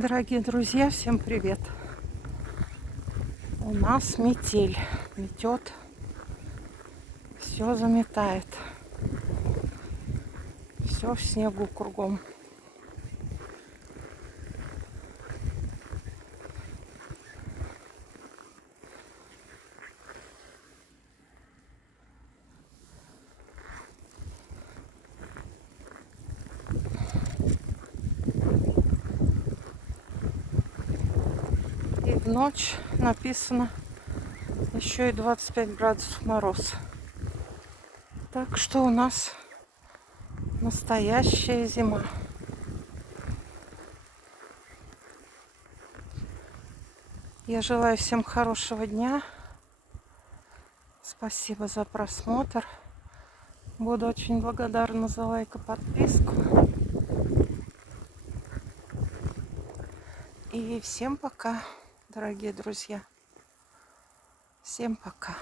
Дорогие друзья, всем привет! У нас метель, метет, все заметает, все в снегу кругом. И в ночь написано еще и 25 градусов мороз. Так что у нас настоящая зима. Я желаю всем хорошего дня. Спасибо за просмотр. Буду очень благодарна за лайк и подписку. И всем пока, дорогие друзья. Всем пока.